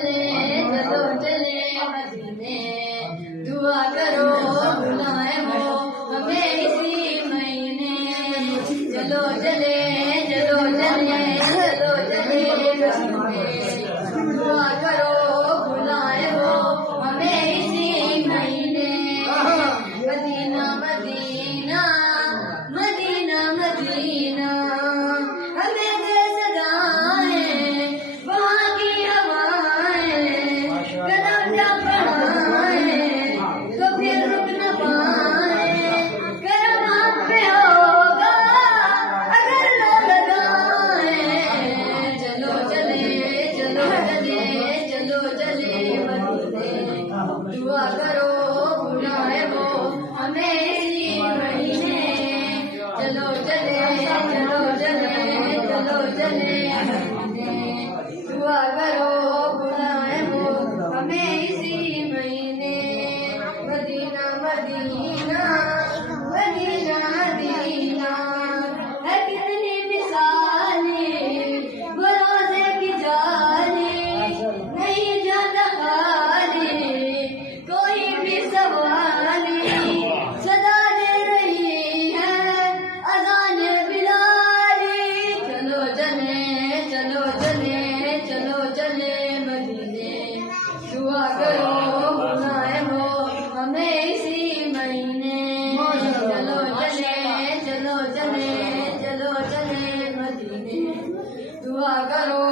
चलो चले मदीने, दुआ करो बुलाए हो हमें इसी महीने। चलो चले चलो चले चलो चले मदीने, दुआ करो बुलाए हो हमें इसी महीने। मदीना मदीना मदीना मदीना हमें दे सदाएं वहाँ की हवाएं, कदम जब बढ़ाएं तो फिर रुक न पाए। करम हम पे होगा अगर लो लगाएं। चलो चले चलो चले चलो चले मदीने, दुआ करो बुलाए हो हमें इसी महीने। चलो चले चलो चले चलो चले मदीने, दुआ करो बुलाए हो हमें इसी महीने। मदीना मदीना मदीना मदीना है कितनी मिसालें वो रोज़े की जाली, नहीं जाता खाली कोई भी सवाली। सदा दे रही है अज़ान बिलाली। चलो चले चलो चले चलो चले मदीने, दुआ करो बुलाए हो हमें इसी महीने। चलो चले चलो चले चलो चले मदीने, दुआ करो